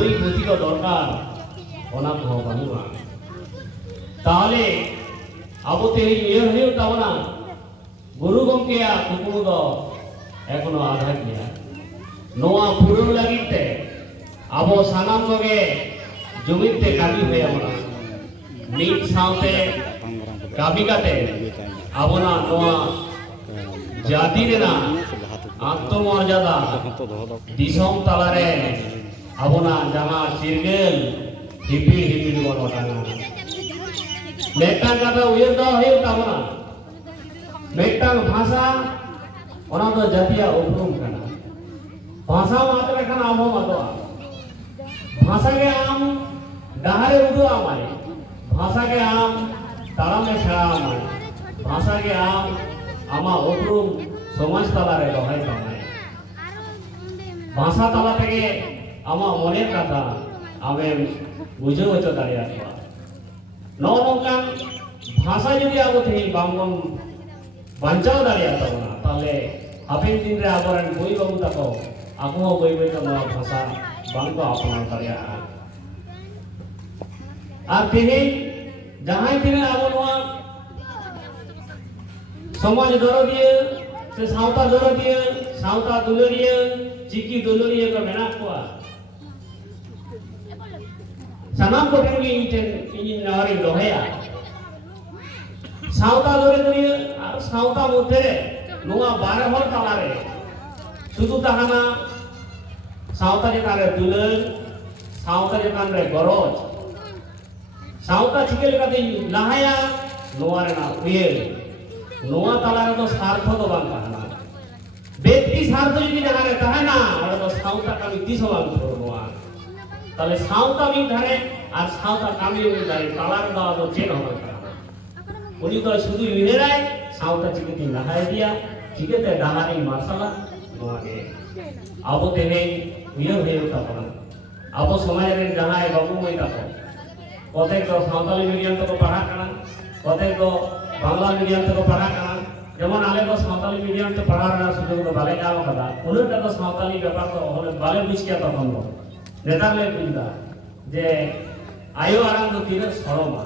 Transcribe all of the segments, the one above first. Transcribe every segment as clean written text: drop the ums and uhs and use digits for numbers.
বই পুঁথি কো দরকার ওনা কো বানুয়া তাহলে আবো তেহেᱧ ᱩᱭᱦᱟᱹᱨ ᱦᱩᱭᱩᱜ ᱛᱟᱵᱚᱱᱟ ᱜᱩᱨᱩ ᱜᱚᱢᱠᱮᱭᱟᱜ ᱠᱩᱠᱢᱩ ᱫᱚ ᱮᱠᱷᱚᱱᱳ ᱟᱫᱷᱟ ᱜᱮᱭᱟ ᱱᱚᱣᱟ ᱯᱩᱨᱟᱹᱣ ᱞᱟᱹᱜᱤᱫ ᱛᱮ ᱟᱵᱚ ᱥᱟᱱᱟᱢ ᱠᱚᱜᱮ ᱡᱩᱢᱤᱫ ᱛᱮ ᱠᱟᱹᱢᱤ ᱦᱩᱭ ᱟᱵᱚᱱᱟ ᱢᱤᱫ ᱥᱟᱶᱛᱮ ᱠᱟᱹᱢᱤ ᱠᱟᱛᱮ ᱟᱵᱚᱱᱟᱜ ᱱᱚᱣᱟ জাতি ᱨᱮᱱᱟᱜ আত্মমর্যাদা দিশম তালারে আবনাᱜ জাহাঁ চিরগেল হিপিড় হিপিড় বন ওঠাঙা মেট্টাং কাথা উইয়ার দাও হয়ে তাবনা মেট্টাং ভাষা ওনা তো জাতীয় উপরুম কানা ভাষা মাত্র এখানে আবহ মাতোয়া ভাষাকে আম ডাহারে উড়ো আমায় ভাষাকে আম তাড়ামে ছেড়া আমায় ভাষাকে আম আমা উপরুম সমাজ তালারে দহাই কামায় ভাষা তালা থেকে আমার মনের কথা আমি বুঝে হতে দাঁড়িয়ে নৌকান ভাষা যদি আবো থেকে বামন বাঞ্চাও দাঁড়িয়ে না তাহলে হাফেন দিন রে আবরেন বই বাবু তাকো আবহ বই বই তো ভাষা বাংলা আপনার দাঁড়িয়ে আর তিনি যাহাই তিনি আবো সমাজ দরদিয়ে সে সাঁওতা দরদিয়ে সাঁওতা দুলরিয়ে চিকি দুলরিয়ে को মেনা কোয়া সানাম को टेन इंटेन इन नारी दोहया सावता दरे दरिए और सावता मध्य नोआ 12 हर तालारे शुद्ध ताहाना सावता जेतारे दुलन सावता जेतारे गरज सावता चिकेल काते लाहाया नोआ रे ना उयेल नोआ तालारे तो स्वार्थ तो बांग ताहाना व्यक्ति स्वार्थ যদি জায়গায় তাহানা ওটা তো সাওতা কামি দিশবান করবোয়া তাহলে সাওতা মিন ধারে আর সাওতা কামি মিন ধারে তালার দাও তো চেন হবে উনি তো শুধু ইনেরাই সাওতা চিকিতি লাহাই দিয়া চিকিতে ডাহারি মাসালা নোয়াগে আবো তেহে উইয়ার হয়ে তাপনা আবো সমাজের জাহাই বাবু মই তাকো কতেক তো সাঁওতালি মিডিয়াম থেকে পড়া কানা কতেক তো বাংলা মিডিয়াম থেকে পড়া কানা যেমন আলে তো সাঁওতালি মিডিয়াম থেকে পড়ার সুযোগ তো বালে কাম কাদা উনিটা তো সাঁওতালি ব্যাপার তো হলে বালে বুঝকিয়া তখন নেতালে বুঝদা যে আয়ো আরাম তো তিনে সরমা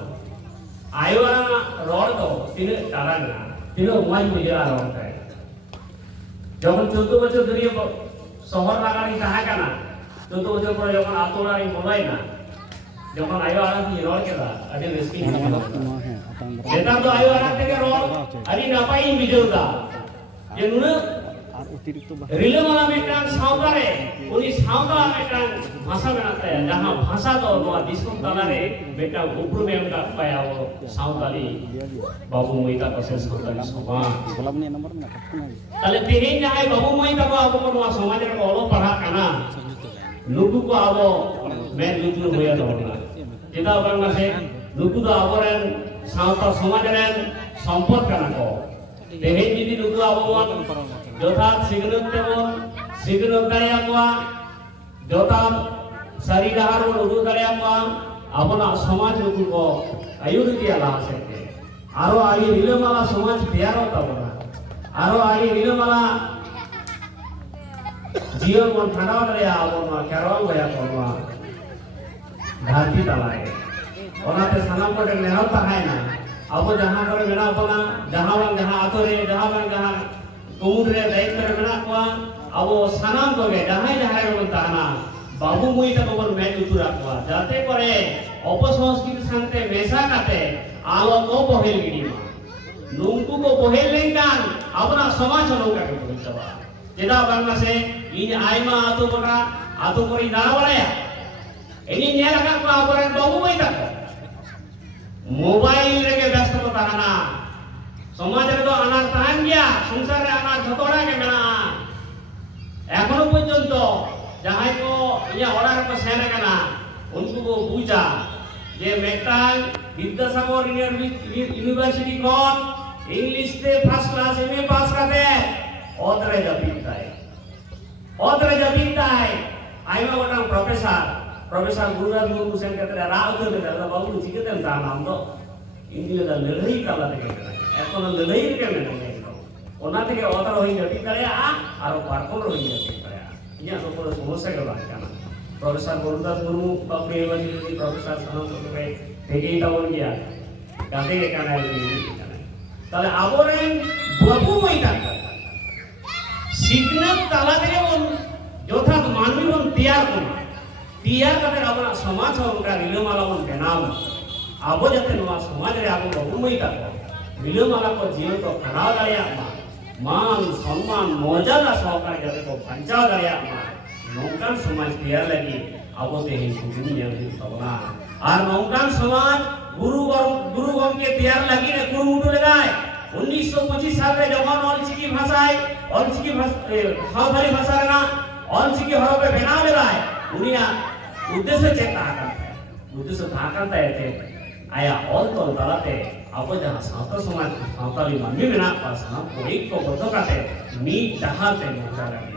আয়ো আরাম রড তো তিনে টারা না তিনে উমাই বুঝা রড তাই যখন 14 বছর ধরে শহর লাগানি তাহা কানা 14 বছর পরে যখন আতোড়াই বলাই না যখন আয়ো আরাম কি রড কেদা আদি রেস্কি নেতা তো আয়ো আরাম থেকে রড আদি নাপাই বিজয়দা যে নুন রিলেমালা মেটান সাঁওতারে উনি সাঁওতা মেটান ভাষা বেনাতে যাহা ভাষা তো নোয়া দিশম তালারে বেটা উপরমে এমকা পায়াও সাঁওতালি বাবু মইতা কসে সাঁওতালি সমাজ তাহলে তেহেñ যাহাই বাবু মইতা কো আবো নোয়া সমাজের অলো পড়া কানা নুকু কো আবো মেন লুতুর হইয়া দবনা যেটা বাংলাদেশে নুকু তো আবরেন সাঁওতা সমাজের সম্পদ কানা কো তেহেñ যদি নুকু আবো যথাৎ সিগনত তেমন সিগনত দাঁড়িয়ে কোয়া যথাৎ শরীর আহার উদু দাঁড়িয়ে কোয়া আপনা সমাজ নুকু কো আয়ুর দিয়া লাহ सकते আরো আগে রিলেমালা সমাজ তৈয়ার তাবনা আরো আগে রিলেমালা জীবন মন ঠান্ডা দাঁড়িয়ে আপনা কেরল হইয়া কোয়া ধারতি তালায় ওনাতে সানাম কোটে নেহাল তাহাই না আবো যাহা করে মেনা আপনা যাহা বাং যাহা আতরে যাহা বাং যাহা কুমুরে দায়িত্ব রে মেনা কোয়া আবো সানাম তোগে যাহাই যাহাই বলন তাহানা বাবু মুইটা বলন মেন উতুরা কোয়া যাতে করে অপসংস্কৃতি সাথে মেশা কাতে আলো কো বহেল গিনিমা নুঙ্কু কো বহেল লেঙ্গান আপনা সমাজ নৌকাকে বলছবা যেটা বাংলাদেশে ইন আইমা আতো বড়া আতো করি না বড়ায়া এনি নেলা কা কো আপরেন বাবু মুইটা মোবাইল রেগে ব্যস্ত তাহানা সমাজের তো আনার তাহান গিয়া সংসারে আনার যতড়াকে মেনা এখনো পর্যন্ত যাহাই কো ইয়া অর্ডার কো সেনে কানা উনকু কো বুঝা যে মেটাল বিদ্যাসাগর ইউনিভার্সিটি কোন इंग्लिश से फर्स्ट क्लास एमए पास करते हैं ओतरे जबीता है आइमा गोटा प्रोफेसर गुरुराज मुर्मू सेन कहते राव तो दादा बाबू चिकते ता नाम तो इंग्लिश दा लड़ाई काला থেকে এখন লড়াই কে মেনে ওনা থেকে অতর হই জটি করে আর পারকন হই জটি করে ইয়া তো পুরো সমস্যা গলা কেন Profesor Borudas Murmu Papri University Profesor Sanam Sotokai Tegei Tawon Gya Kate Kana Ini তাহলে আবরেন বাবু মইতান সিগন্যাল তালাতে যেমন যথার্থ মানবী বন তিয়ার কোন তিয়ার কাতে আমরা সমাজ আমরা রিলমালা বন বেনাম আবো যাতে নোয়া সমাজ রে আবো বাবু মইতান রিলমালা কো জীবন তো খারাপ দাঁড়িয়া মান সম্মান মর্যাদা সহকারে যাতে কো বাঁচাও দাঁড়িয়া নৌকান সমাজ তিয়ার লাগি আবো তেহি সুবিধা নিয়ে তবনা আর নৌকান সমাজ গুরু গমকে তিয়ার লাগি রে কুরুমুটু লাগায় 1925 সালে যখন অলচিকি ভাষায় অলচিকি সাঁওতালি ভাষা রেনা অলচিকি হরফে বেনাও লাগায় উনিয়া উদ্দেশ্য চেতা আকান্তে উদ্দেশ্য থাকান্তে এতে আয়া অল তল তালাতে আবো যাহা সাঁওতাল সমাজ সাঁওতালি মানবী মেনা পা সানা পরিক কো বদ্ধ কাতে মি ডাহাতে মোটা লাগে